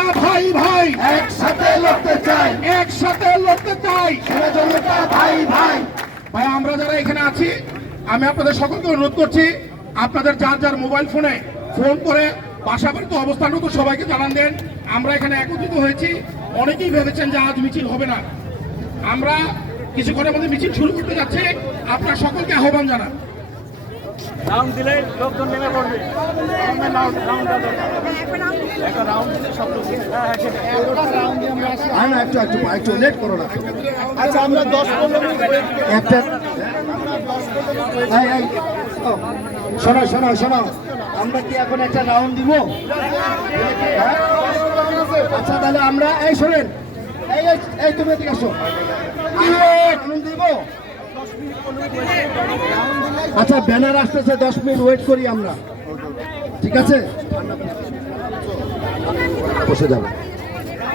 জনতা ভাই ভাই একসাথে লড়তে চাই, একসাথে লড়তে চাই। সেনা জনতা ভাই ভাই। ভাই আমরা যারা এখানে আছি, আমি আপনাদের সকলকে অনুরোধ করছি, আপনাদের যার যার মোবাইল ফোনে ফোন করে বাসা বাড়িতে অবস্থানরত সবাইকে জানান দেন আমরা এখানে একত্রিত হয়েছি। অনেকেই ভেবেছেন যে আজ মিছিল হবে না, আমরা কিছুক্ষণের মধ্যে মিছিল শুরু করতে যাচ্ছি। আপনার সকলকে আহ্বান জানান। রাউন্ড দিলে লোকজন নেমে পড়বে। একটা রাউন্ড দিলে সব লোক না একটু লেট করো না। আচ্ছা আমরা 10-15 মিনিট একটা শোনো শোনো শোনো, আমরা কি এখন একটা রাউন্ড দিব? হ্যাঁ? আচ্ছা তাহলে আমরা এই শোনেন, এই এই তুমি এদিকে আসো, রাউন্ড দিব। আচ্ছা ব্যানার আসতেছে, 10 মিনিট ওয়েট করি আমরা, ঠিক আছে? বসে যাবো।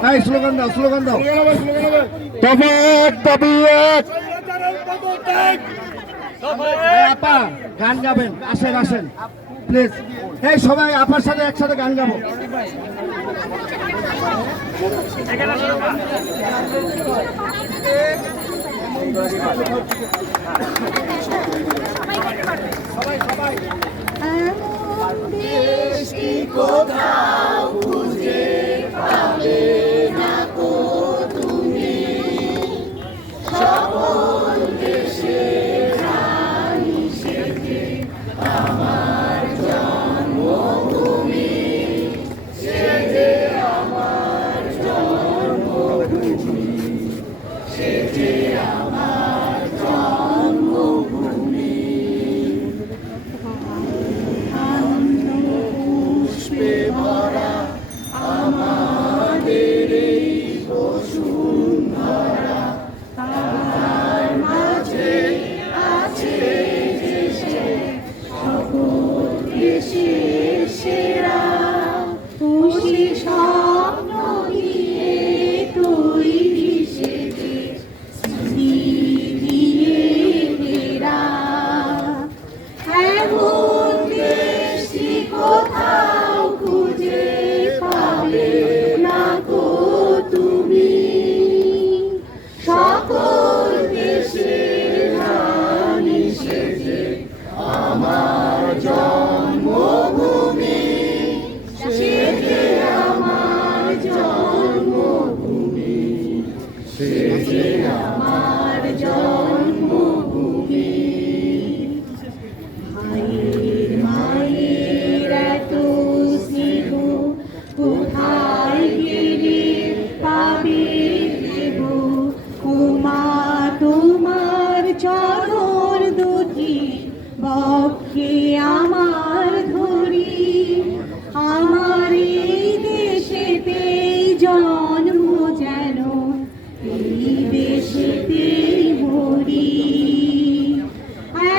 এই স্লোগান দাও, স্লোগান দাও। তবে এক দাবি এক। এই আপা গান গাবেন, আসেন আসেন প্লিজ। এই সবাই আপার সাথে একসাথে গান গাবো। সবাই সবাই কোথাও খুঁজে পাবে না কো তুমি, সকল দেশে রানী সেজে আমার জন্মভূমি, সেজে আমার জন্মভূমি, সেজে আমার জন্মভূমি। পুষ্পে ভরা আমাদের এই বসুন্ধরা, তার মাঝে আছে দেশে সকল দেশের সেরা, খুশি স্বপ্ন দিয়ে তৈরি সেজে স্মৃতি দিয়ে ঘেরা, এমন দেশটি কোথাও খুঁজে পাবে না গো তুমি, সকল দেশের রানী সেজে আমার জন্মভূমি, সেজে আমার জন্মভূমি, সেজে আমার জন্মভূমি। ভাইয়ের মায়ের এত স্নেহ কোথায় গেলে পাবে দেব, ও মা তোমার চরণ দুটি বক্ষে আমার ধরি, আমার এই দেশেতে জন্ম যেন এই দেশেতেই মরি,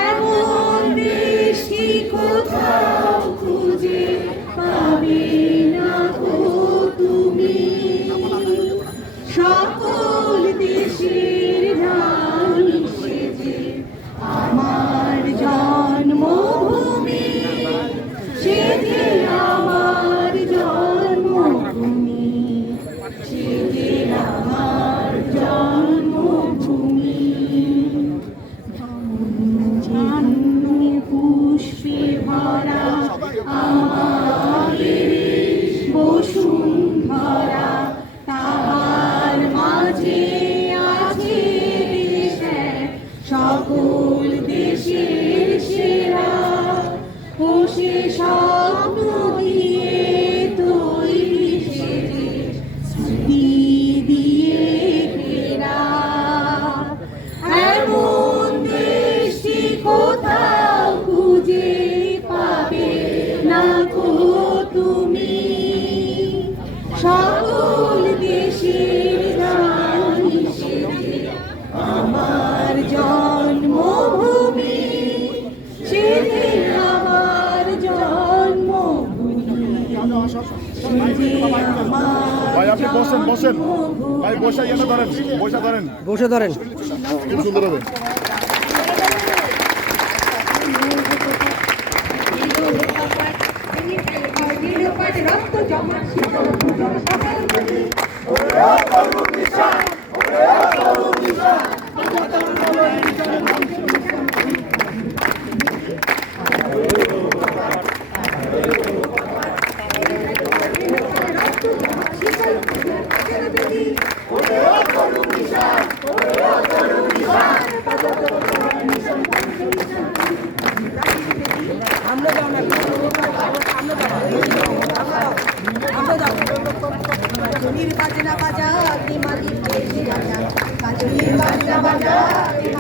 এমন দেশটি কোথাও খুঁজে পাবে না গো তুমি, সকল দেশের রানী সেজে আমার জন্মভূমি, সেজে আমার জন্মভূমি, সেজে আমার জন্মভূমি। জান্নে পুষ্পে ভরা আমাদের বসুন্ধরা, তাহার মাঝে আছে দেশ এক, সকল দেশের সেরা, ও সে স্বপ্ন দিয়ে তৈরি সেজে স্মৃতি দিয়ে ঘেরা, এমন দেশটি কোথাও খুঁজে পাবে না গো তুমি, সকল দেশের রানী সেজে আমার জন্মভূমি, সেজে আমার জন্মভূমি, সেজে আমার ভাই আপনি বসেন বসেন জন্মভূমি। ভাই বসে এনে ধরেন, বসে ধরেন, বসে ধরেন। খুব সুন্দর হবে। নিরুপায় রক্ত জমা শীতল পুজোর সকাল থেকে নির্বাচনা বাজা মালিক বাজা নির্বাচনা বাজা